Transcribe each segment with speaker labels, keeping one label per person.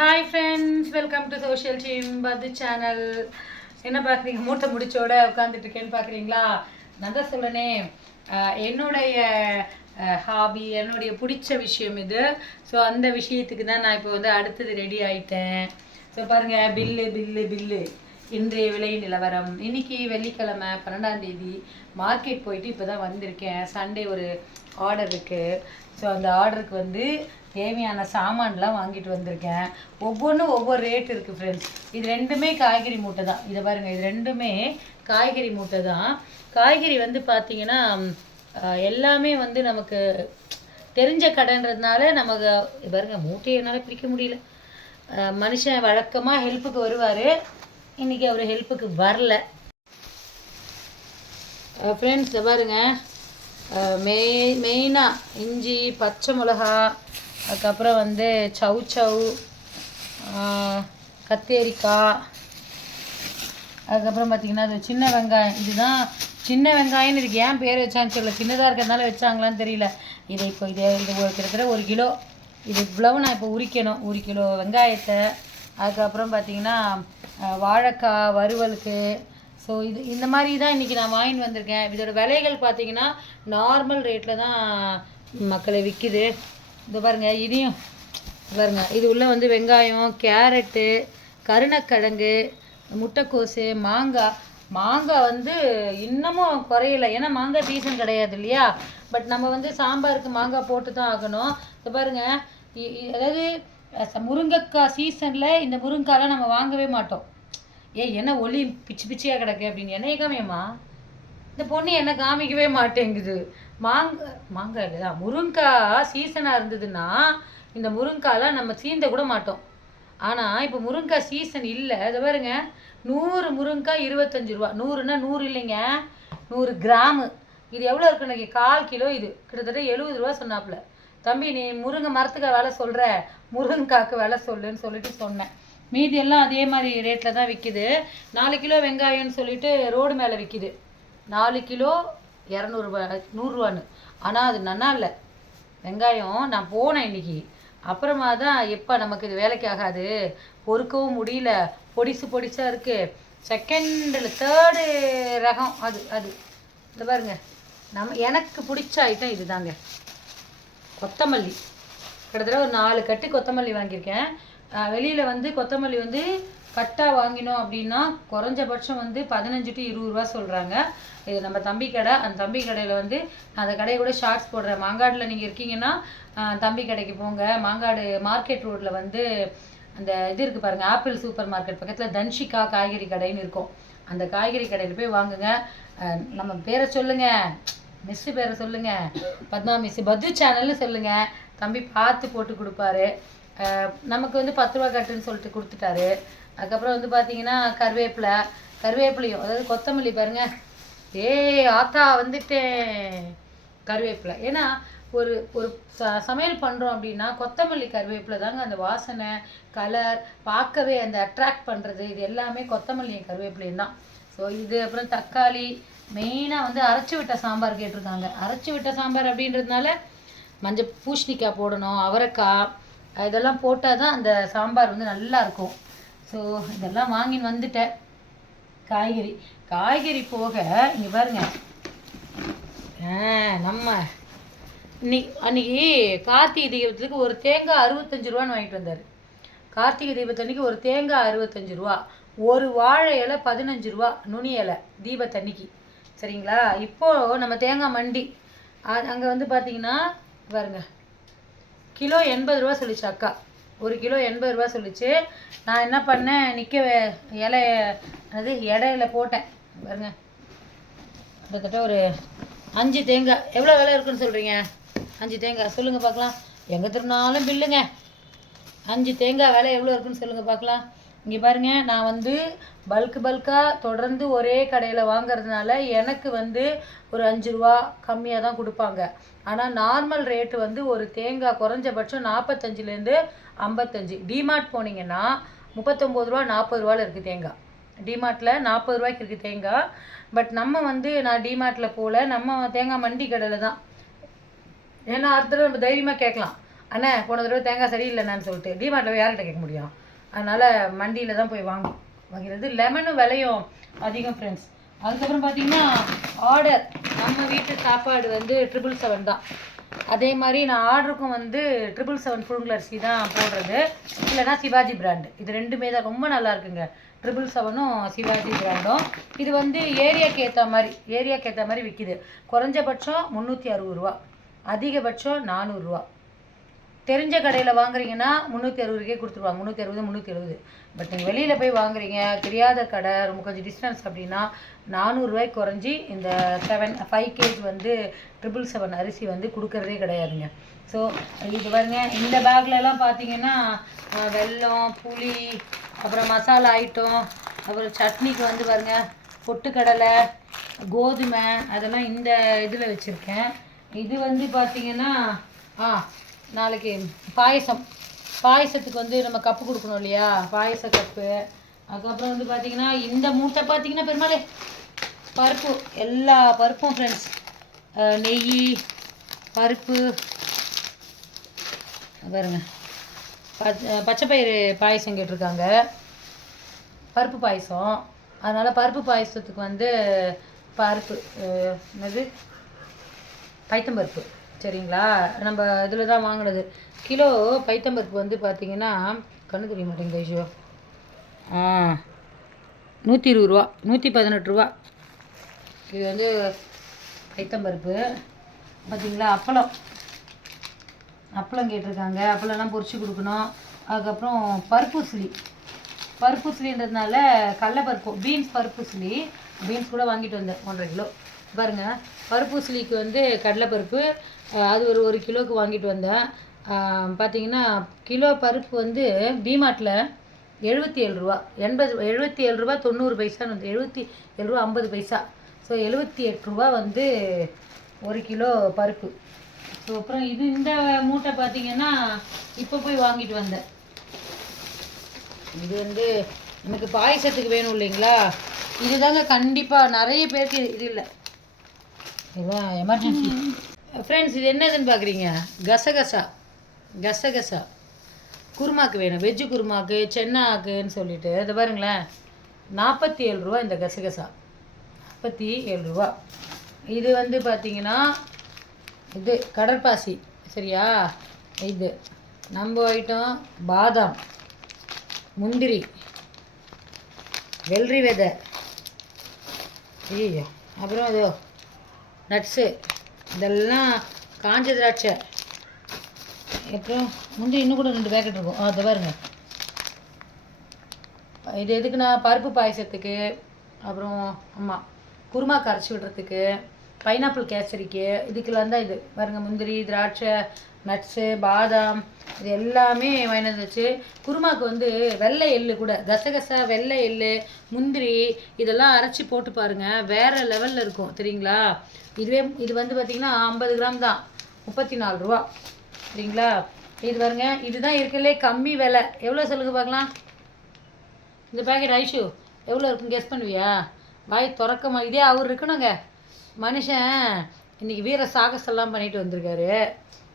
Speaker 1: Hi friends welcome to social team பது channel என்ன பார்க்குறீங்க? மூட்டை முடிச்சோட உட்காந்துட்டு இருக்கேன்னு பார்க்குறீங்களா? நான் தான் என்னுடைய ஹாபி என்னுடைய பிடிச்ச விஷயம் இது. ஸோ அந்த விஷயத்துக்கு தான் நான் இப்போ வந்து அடுத்தது ரெடி ஆயிட்டேன். ஸோ பாருங்கள் பில்லு பில்லு பில்லு. இன்றைய விலை நிலவரம். இன்னைக்கு வெள்ளிக்கிழமை பன்னெண்டாம் தேதி மார்க்கெட் போயிட்டு இப்போ தான் வந்திருக்கேன். சண்டே ஒரு ஆர்டர் இருக்குது ஸோ அந்த ஆர்டருக்கு வந்து தேவையான சாமான்லாம் வாங்கிட்டு வந்திருக்கேன். ஒவ்வொன்றும் ஒவ்வொரு ரேட் இருக்குது ஃப்ரெண்ட்ஸ் இது ரெண்டுமே காய்கறி மூட்டை தான். இதை பாருங்கள் இது ரெண்டுமே காய்கறி மூட்டை தான். காய்கறி வந்து பார்த்தீங்கன்னா எல்லாமே வந்து நமக்கு தெரிஞ்ச கடைன்றதுனால நமக்கு பாருங்கள் பாருங்க மூட்டையை என்னால் பிரிக்க முடியல. மனுஷன் வழக்கமாக ஹெல்ப்புக்கு வருவார். இன்னைக்கு அவர் ஹெல்ப்புக்கு வரல. ஃப்ரெண்ட்ஸ் பாருங்கள் பாருங்க. மெய் மெயினாக இஞ்சி பச்சை மிளகா அதுக்கப்புறம் வந்து சவு சவு கத்தேரிக்காய் அதுக்கப்புறம் பார்த்திங்கன்னா அது சின்ன வெங்காயம். இதுதான் சின்ன வெங்காயம்னு இதுக்கு ஏன் பேர் வச்சான்னு தெரியல. சின்னதாக இருக்கிறதுனால வச்சாங்களான்னு தெரியல. இதை இப்போ இது இது ஒரு கிட்டத்தட்ட ஒரு கிலோ. இது இவ்வளவு நான் இப்போ உரிக்கணும். ஒரு கிலோ வெங்காயத்தை. அதுக்கப்புறம் பார்த்தீங்கன்னா வாழைக்காய் வறுவலுக்கு ஸோ இது இந்த மாதிரி தான் இன்றைக்கி நான் வாங்கிட்டு வந்திருக்கேன். இதோட விலைகள் பார்த்தீங்கன்னா நார்மல் ரேட்டில் தான் மக்களை விற்கிது இது பாருங்கள் இதையும் இது பாருங்க. இது உள்ளே வந்து வெங்காயம் கேரட்டு கருணக்கிழங்கு முட்டைக்கோசு மாங்காய் மாங்காய் வந்து இன்னமும் குறையல. ஏன்னா மாங்காய் சீசன் கிடையாது இல்லையா? பட் நம்ம வந்து சாம்பாருக்கு மாங்காய் போட்டு தான் ஆகணும். இது பாருங்க இ- அதாவது முருங்கைக்காய் சீசனில் இந்த முருங்கைக்காயெலாம் நம்ம வாங்கவே மாட்டோம். ஏ என்ன ஒளி பிச்சு பிச்சியாக கிடக்கு அப்படின்னு என்னைய காமியம்மா இந்த பொண்ணு என்ன காமிக்கவே மாட்டேங்குது. மாங்காய் மாங்காய் இல்லையா? முருங்காய் சீசனாக இருந்ததுன்னா இந்த முருங்காலாம் நம்ம சீந்த கூட மாட்டோம். ஆனால் இப்போ முருங்காய் சீசன் இல்லை. இதை பாருங்க. நூறு முருங்காய் இருபத்தஞ்சு ரூபா. நூறுனா நூறு இல்லைங்க. நூறு கிராமு. இது எவ்வளோ இருக்கு கால் கிலோ இது. கிட்டத்தட்ட எழுபது ரூபா சொன்னாப்புல. தம்பி நீ முருங்கை மரத்துக்கு வேலை சொல்கிற முருங்காய்க்கு வேலை சொல்லுன்னு சொல்லிட்டு சொன்னேன். மீதி எல்லாம் அதே மாதிரி ரேட்டில் தான் விற்கிது நாலு கிலோ வெங்காயம்னு சொல்லிட்டு ரோடு மேலே விற்கிது நாலு கிலோ இரநூறுபா நூறுரூவான்னு ஆனால் அது நல்லா இல்லை. வெங்காயம் நான் போனேன் இன்னைக்கு. அப்புறமா தான் எப்போ நமக்கு இது வேலைக்கு ஆகாது. பொறுக்கவும் முடியல. பொடிசு பொடிசாக இருக்குது செகண்டில் தேர்டு ரகம் அது அது. இந்த பாருங்க. நம்ம எனக்கு பிடிச்ச ஐட்டம் இதுதாங்க. கொத்தமல்லி. கிட்டத்தட்ட ஒரு நாலு கட்டு கொத்தமல்லி வாங்கியிருக்கேன். வெளியில் வந்து கொத்தமல்லி வந்து கட்டாக வாங்கினோம் அப்படின்னா குறைஞ்சபட்சம் வந்து பதினஞ்சு டு இருபது ரூபா சொல்கிறாங்க இது நம்ம தம்பி கடை. அந்த தம்பி கடையில் வந்து அந்த கடையை கூட ஷார்ட்ஸ் போடுறேன். மாங்காடில் நீங்கள் இருக்கீங்கன்னா தம்பி கடைக்கு போங்க. மாங்காடு மார்க்கெட் ரோட்டில் வந்து அந்த இது இருக்குது பாருங்கள் ஆப்பிள் சூப்பர் மார்க்கெட் பக்கத்தில் தன்ஷிகா காய்கறி கடைன்னு இருக்கும். அந்த காய்கறி கடையில் போய் வாங்குங்க. நம்ம பேரை சொல்லுங்கள் மிஸ்ஸு பேரை சொல்லுங்கள் பத்மா மிஸ்ஸு பத்து சேனல்னு சொல்லுங்கள் தம்பி பார்த்து போட்டு கொடுப்பாரு. நமக்கு வந்து பத்து ரூபா கட்டுன்னு சொல்லிட்டு கொடுத்துட்டாரு. அதுக்கப்புறம் வந்து பார்த்தீங்கன்னா கருவேப்பிலை கருவேப்பிலையும் அதாவது கொத்தமல்லி பாருங்க. ஏய் ஆத்தா வந்துட்டேன். கருவேப்பிலை. ஏன்னா ஒரு ஒரு ச சமையல் பண்ணுறோம் அப்படின்னா கொத்தமல்லி கருவேப்பிலை தாங்க அந்த வாசனை கலர் பார்க்கவே அந்த அட்ராக்ட் பண்ணுறது இது எல்லாமே கொத்தமல்லியும் கருவேப்பிலையும் தான். ஸோ இது அப்புறம் தக்காளி மெயினாக வந்து அரைச்சி விட்ட சாம்பார் கேட்டிருக்காங்க. அரைச்சி விட்ட சாம்பார் அப்படின்றதுனால மஞ்சள் பூஷணிக்காய் போடணும் அவரைக்காய் இதெல்லாம் போட்டால் தான் அந்த சாம்பார் வந்து நல்லா இருக்கும் ஸோ இதெல்லாம் வாங்கின்னு வந்துட்டேன். காய்கறி. காய்கறி போக இங்கே பாருங்க. நம்ம இன்னைக்கு அன்னைக்கு கார்த்திகை தீபத்துக்கு ஒரு தேங்காய் அறுபத்தஞ்சு ரூபான்னு வாங்கிட்டு வந்தார். கார்த்திகை தீபத்தன்னைக்கு ஒரு தேங்காய் அறுபத்தஞ்சு ரூபா. ஒரு வாழை இலை பதினஞ்சு ரூபா நுனி இலை தீபத்தன்னைக்கு சரிங்களா? இப்போது நம்ம தேங்காய் மண்டி. அங்கே வந்து பார்த்தீங்கன்னா பாருங்கள் கிலோ எண்பது ரூபா சொல்லிச்சு அக்கா. ஒரு கிலோ எண்பது ரூபா சொல்லிச்சு. நான் என்ன பண்ணேன் நிற்க இலை அது இடையில போட்டேன். பாருங்க. கிட்டத்தட்ட ஒரு அஞ்சு தேங்காய் எவ்வளோ விலை இருக்குன்னு சொல்கிறீங்க அஞ்சு தேங்காய் சொல்லுங்கள் பார்க்கலாம். எங்கே திரும்பினாலும் பில்லுங்க. அஞ்சு தேங்காய் விலை எவ்வளோ இருக்குன்னு சொல்லுங்கள் பார்க்கலாம். இங்கே பாருங்க நான் வந்து பல்க் பல்காக தொடர்ந்து ஒரே கடையில் வாங்குறதுனால எனக்கு வந்து ஒரு அஞ்சு ரூபா கம்மியாக தான் கொடுப்பாங்க. ஆனால் நார்மல் ரேட்டு வந்து ஒரு தேங்காய் குறைஞ்சபட்சம் நாற்பத்தஞ்சிலேருந்து ஐம்பத்தஞ்சு. டிமார்ட் போனீங்கன்னா முப்பத்தொம்போது ரூபா நாற்பது ரூபாவில் இருக்குது தேங்காய். டிமார்ட்டில் நாற்பது ரூபாய்க்கு இருக்குது தேங்காய். பட் நம்ம வந்து நான் டிமார்ட்டில் போகல நம்ம தேங்காய் மண்டி கடையில் தான். ஏன்னா அடுத்த தடவை நம்ம தைரியமாக கேட்கலாம். அண்ணே போன தடவை தேங்காய் சரியில்லைண்ணான்னு சொல்லிட்டு டிமார்ட்டில் யார்கிட்ட கேட்க முடியும்? அதனால் மண்டியில் தான் போய் வாங்கி வாங்கிறது. லெமனும் விலையும் அதிகம் ஃப்ரெண்ட்ஸ் அதுக்கப்புறம் பார்த்தீங்கன்னா ஆர்டர் நம்ம வீட்டு சாப்பாடு வந்து ட்ரிபிள் செவன் தான். அதே மாதிரி நான் ஆர்டருக்கும் வந்து ட்ரிபிள் செவன் புழுங்கல் அரிசி தான் போடுறது. இல்லைன்னா சிவாஜி பிராண்டு இது ரெண்டுமே தான் ரொம்ப நல்லா இருக்குங்க. ட்ரிபிள் செவனும் சிவாஜி பிராண்டும் இது வந்து ஏரியாவுக்கு ஏற்ற மாதிரி ஏரியாவுக்கு ஏற்ற மாதிரி விற்கிது குறைஞ்சபட்சம் முந்நூற்றி அறுபது ரூபா. அதிகபட்சம் நானூறுரூவா தெரிஞ்ச கடையில் வாங்குறீங்கன்னா முந்நூற்றி அறுபதுக்கே கொடுத்துருவாங்க. முந்நூற்றி அறுபது முந்நூற்றி எழுபது பட் நீங்கள் வெளியில் போய் வாங்குறீங்க தெரியாத கடை ரொம்ப கொஞ்சம் டிஸ்டன்ஸ் அப்படின்னா நானூறுரூவாய்க்கு குறைஞ்சி இந்த செவன் ஃபைவ் கேஜ் வந்து ட்ரிபிள் செவன் அரிசி வந்து கொடுக்கறதே கிடையாதுங்க. ஸோ இது பாருங்க இந்த பேக்லலாம் பார்த்தீங்கன்னா வெல்லம் புளி அப்புறம் மசாலா ஐட்டம் அப்புறம் சட்னிக்கு வந்து பாருங்க பொட்டுக்கடலை கோதுமை அதெல்லாம் இந்த இதில் வச்சுருக்கேன். இது வந்து பார்த்தீங்கன்னா ஆ நாளைக்கு பாயசம். பாயசத்துக்கு வந்து நம்ம கப்பு கொடுக்கணும் இல்லையா? பாயச கப்பு. அதுக்கப்புறம் வந்து பார்த்தீங்கன்னா இந்த மூட்டை பார்த்தீங்கன்னா பெருமாளே பருப்பு. எல்லா பருப்பும் ஃப்ரெண்ட்ஸ் நெய் பருப்பு. பாருங்க. பச்சை பச்சைப்பயிறு பாயசம் கேட்டிருக்காங்க. பருப்பு பாயசம். அதனால் பருப்பு பாயசத்துக்கு வந்து பருப்பு என்னது? பைத்தம்பருப்பு சரிங்களா? நம்ம இதில் தான் வாங்கினது. கிலோ பைத்தம்பருப்பு வந்து பார்த்தீங்கன்னா கண்ணு தெரிய மாட்டேங்குது ஐஷோ ஆ நூற்றி இருபது ரூபா நூற்றி பதினெட்டு ரூபா இது வந்து பைத்தம்பருப்பு. பார்த்தீங்களா அப்பளம். அப்பளம் கேட்டிருக்காங்க. அப்பளம்லாம் பொரிச்சு கொடுக்கணும். அதுக்கப்புறம் பருப்பு சிலி பருப்பு சிலின்றதுனால கடலப்பருப்பு பீன்ஸ் பருப்பு சிலி பீன்ஸ் கூட வாங்கிட்டு வந்தேன் ஒன்றரை கிலோ. பாருங்கள் பருப்புசுலிக்கு வந்து கடலைப்பருப்பு அது ஒரு ஒரு கிலோவுக்கு வாங்கிட்டு வந்தேன். பார்த்தீங்கன்னா கிலோ பருப்பு வந்து டிமார்ட்டில் எழுபத்தி ஏழு ரூபா எண்பது எழுபத்தி ஏழு ரூபா தொண்ணூறு பைசான்னு வந்து எழுபத்தி ஏழு ரூபா ஐம்பது பைசா. ஸோ எழுபத்தி எட்டு ரூபா வந்து ஒரு கிலோ பருப்பு. ஸோ அப்புறம் இது இந்த மூட்டை பார்த்தீங்கன்னா இப்போ போய் வாங்கிட்டு வந்தேன். இது வந்து எனக்கு பாயசத்துக்கு வேணும் இல்லைங்களா? இதுதாங்க கண்டிப்பாக நிறைய பேருக்கு இது இல்லை. ஓகேவா? எமர்ஜென்சி ஃப்ரெண்ட்ஸ் இது என்னதுன்னு பார்க்குறீங்க கசகசா. கசகசா. குருமாக்கு வேணும். வெஜ்ஜு குருமாக்கு சென்னாக்குன்னு சொல்லிட்டு. இதை பாருங்களேன். நாற்பத்தி ஏழு ரூபா இந்த கசகசா. நாற்பத்தி ஏழு ரூபா. இது வந்து பார்த்தீங்கன்னா இது கடற்பாசி. சரியா? இது நம்ம ஐட்டம் பாதாம் முந்திரி வெள்ளரி விதை. ஐயோ அப்புறம் அதோ நட்ஸு. இதெல்லாம் காஞ்ச திராட்சை. அப்புறம் முந்திரி இன்னும் கூட ரெண்டு பேக்கெட் இருக்கும். ஆ அதை பாருங்க. இது எதுக்குன்னா பருப்பு பாயசத்துக்கு அப்புறம் ஆமாம் குருமா கரைச்சி விடுறதுக்கு பைனாப்பிள் கேசரிக்கு இதுக்கெல்லாம் தான் இது. பாருங்க முந்திரி திராட்சை நட்ஸு பாதாம் இது எல்லாமே வாங்கிட்டு வந்துச்சு குருமாவுக்கு வந்து வெள்ளை எள்ளு கூட கசகசா வெள்ளை எள்ளு முந்திரி இதெல்லாம் அரைச்சி போட்டு பாருங்க. வேற லெவலில் இருக்கும் சரிங்களா இதுவே இது வந்து பார்த்திங்கன்னா ஐம்பது கிராம் தான் முப்பத்தி நாலு ரூபா. சரிங்களா இது பாருங்க இதுதான் இருக்கலே கம்மி விலை. எவ்வளோ சொல்லுங்க பார்க்கலாம். இந்த பேக்கெட் ஐஷு எவ்வளோ இருக்கும் கெஸ் பண்ணுவியா? வாய் திறக்கமா இதே அவர் இருக்கணுங்க. மனுஷன் இன்னைக்கு வீர சாகசெல்லாம் பண்ணிட்டு வந்திருக்காரு.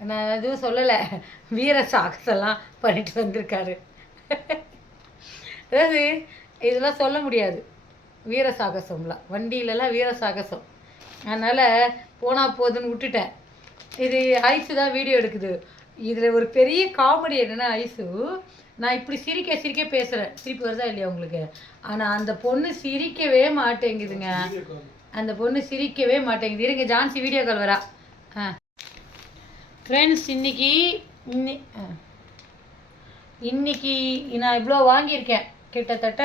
Speaker 1: நான் எதுவும் சொல்லலை. வீர சாகசெல்லாம் பண்ணிட்டு வந்திருக்காரு. அதாவது இதெல்லாம் சொல்ல முடியாது. வீர சாகசம்லாம். வண்டியிலலாம் வீர சாகசம். அதனால் போனால் போதுன்னு விட்டுட்டேன். இது ஐஸு தான் வீடியோ எடுக்குது. இதில் ஒரு பெரிய காமெடி என்னென்னா ஐஸு நான் இப்படி சிரிக்க சிரிக்க பேசுகிறேன் சிரிப்பு வருதா இல்லையா உங்களுக்கு? ஆனால் அந்த பொண்ணு சிரிக்கவே மாட்டேங்குதுங்க. அந்த பொண்ணு சிரிக்கவே மாட்டேங்குது. இருங்க ஜான்சி வீடியோ கால் வரா. ஆ. ஃப்ரெண்ட்ஸ் இன்னைக்கு இன்னி இன்னைக்கு நான் இவ்வளோ வாங்கியிருக்கேன். கிட்டத்தட்ட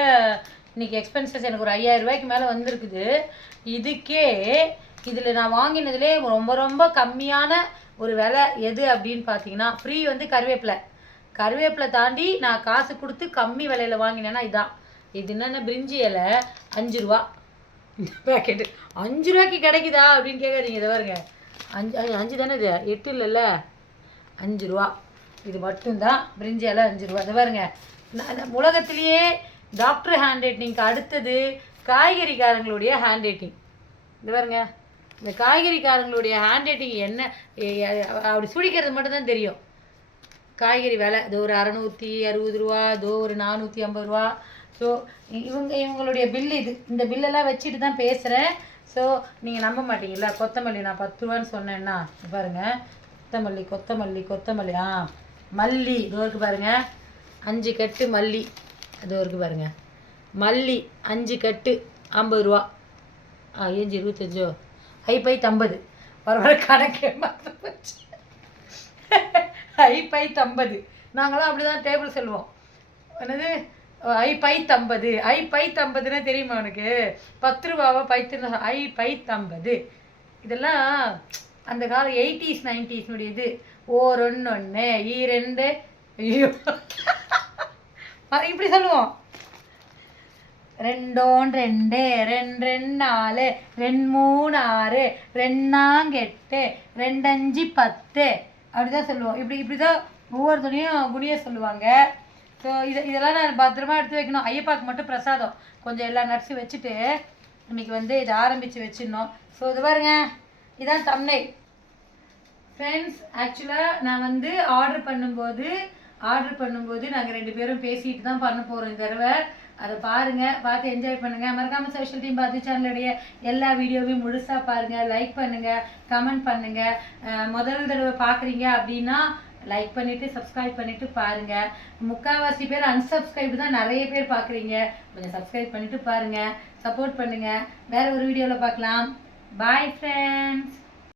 Speaker 1: இன்னைக்கு எக்ஸ்பென்சஸ் எனக்கு ஒரு ஐயாயிரம் ரூபாய்க்கு மேலே வந்திருக்குது. இதுக்கே இதில் நான் வாங்கினதுலே ரொம்ப ரொம்ப கம்மியான ஒரு விலை எது அப்படின்னு பார்த்தீங்கன்னா ஃப்ரீ வந்து கருவேப்பிலை. கருவேப்பிலை தாண்டி நான் காசு கொடுத்து கம்மி விலையில் வாங்கினேன்னா இதுதான் இது என்னென்ன பிரிஞ்சி இலை? அஞ்சு ரூபா. இந்த பேக்கெட்டு அஞ்சு ரூபாய்க்கு கிடைக்குதா அப்படின்னு கேட்காதீங்க இதை பாருங்க. அஞ்சு அஞ்சு- தானே இது? எட்டு இல்லைல்ல? அஞ்சு ரூபா. இது மட்டும்தான். பிரிஞ்சி இலை அஞ்சு ரூபா. இதை பாருங்க. நான் உலகத்திலேயே டாக்டர் ஹேண்ட் ரைட்டிங்க்கு அடுத்தது காய்கறிக்காரங்களுடைய ஹேண்ட் ரைட்டிங் இது பாருங்க. இந்த காய்கறிக்காரங்களுடைய ஹேண்ட் ரைட்டிங் என்ன அப்படி சுழிக்கிறது மட்டும்தான் தெரியும். காய்கறி விலை இது ஒரு அறநூற்றி அறுபது ரூபா இதோ ஒரு நானூற்றி ஐம்பது ரூபா. ஸோ இவங்க இவங்களுடைய பில்லு இது. இந்த பில்லெல்லாம் வச்சுட்டு தான் பேசுகிறேன் ஸோ நீங்கள் நம்ப மாட்டீங்கல்ல? கொத்தமல்லி நான் பத்து ரூபான்னு சொன்னேன்னா பாருங்கள் கொத்தமல்லி கொத்தமல்லி கொத்தமல்லி. ஆ மல்லி. இதோ பாருங்கள் அஞ்சு கட்டு மல்லி. இதோ இருக்குது பாருங்கள் மல்லி அஞ்சு கட்டு ஐம்பது ரூபா. ஆ ஏஞ்சி இருபத்தஞ்சோ? ஐப்பை தம்பது வர வர கணக்கு போச்சு. ஐப்பை தம்பது நாங்களாம் அப்படி தான் டேபிள் சொல்லுவோம். என்னது? ஐ பை தம்பது ஐ பை தம்பதுன்னா தெரியுமா உனக்கு? பத்து ரூபாவா பைத்து ஐ பை தம்பது இதெல்லாம் அந்த காலம் எயிட்டிஸ் நைன்டிஸ்னுடைய இது ஓர் ஒன்று ஒன்று ஈ ரெண்டு. ஐயோ. இப்படி சொல்லுவோம். ரெண்டோன் ரெண்டு ரெண்டு ரெண்டு நாலு ரெண்டு மூணு ஆறு ரெண்டாங்கெட்டு ரெண்டஞ்சு பத்து. அப்படிதான் சொல்லுவோம். இப்படி இப்படி தான் ஒவ்வொருத்தனையும் குனிய சொல்லுவாங்க. ஸோ இதை இதெல்லாம் நான் பத்திரமா எடுத்து வைக்கணும். ஐயப்பாக்கு மட்டும் பிரசாதம். கொஞ்சம் எல்லா நட்ஸும் வச்சுட்டு இன்னைக்கு வந்து இதை ஆரம்பித்து வச்சிடணும். ஸோ இது பாருங்க. இதான் தம்னை ஃப்ரெண்ட்ஸ் ஆக்சுவலாக நான் வந்து ஆர்டர் பண்ணும்போது ஆர்டர் பண்ணும்போது நாங்கள் ரெண்டு பேரும் பேசிட்டு தான் பண்ண போகிறோம் இந்த தடவை. அதை பாருங்கள் பார்த்து என்ஜாய் பண்ணுங்கள் மறக்காமல் சோஷியல் டீம் பார்த்து சேனலுடைய எல்லா வீடியோவையும் முழுசாக பாருங்கள் லைக் பண்ணுங்கள் கமெண்ட் பண்ணுங்கள் முதல் தடவை பார்க்குறீங்க அப்படின்னா லைக் பண்ணிட்டு சப்ஸ்கிரைப் பண்ணிட்டு பாருங்க. முக்கால்வாசி பேர் அன்சப்ஸ்கிரைப் தான் நிறைய பேர் பார்க்குறீங்க. கொஞ்சம் சப்ஸ்கிரைப் பண்ணிட்டு பாருங்க. சப்போர்ட் பண்ணுங்க. வேற ஒரு வீடியோவில் பார்க்கலாம். Bye friends